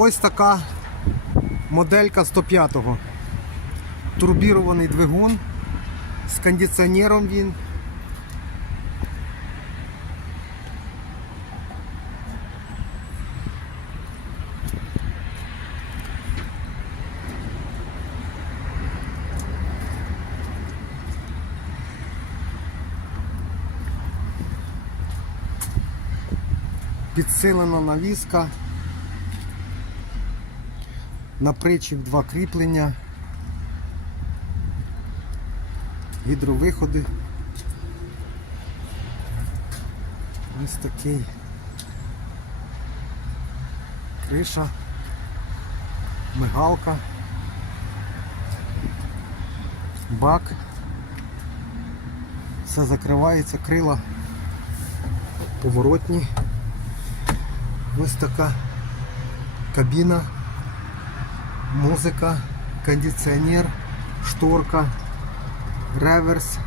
Ось така моделька 105-го. Турбірований двигун. З кондиціонером він. Підсилена навіска. На причіп два кріплення. Гідровиходи. Ось такий. Криша. Мигалка. Бак. Все закривається, крила поворотні. Ось така кабіна, музика, кондиціонер, шторка, реверс,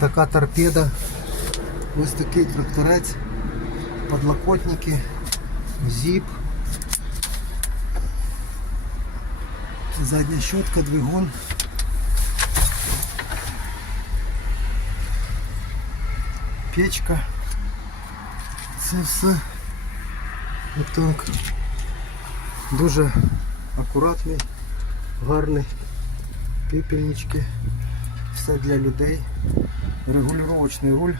така торпеда, ось такий тракторець, подлокотники, зіп, задня щотка, двигун. Печка. Це все отак. Дуже акуратний, гарний. Пепельнички. Все для людей. Регулювачний руль.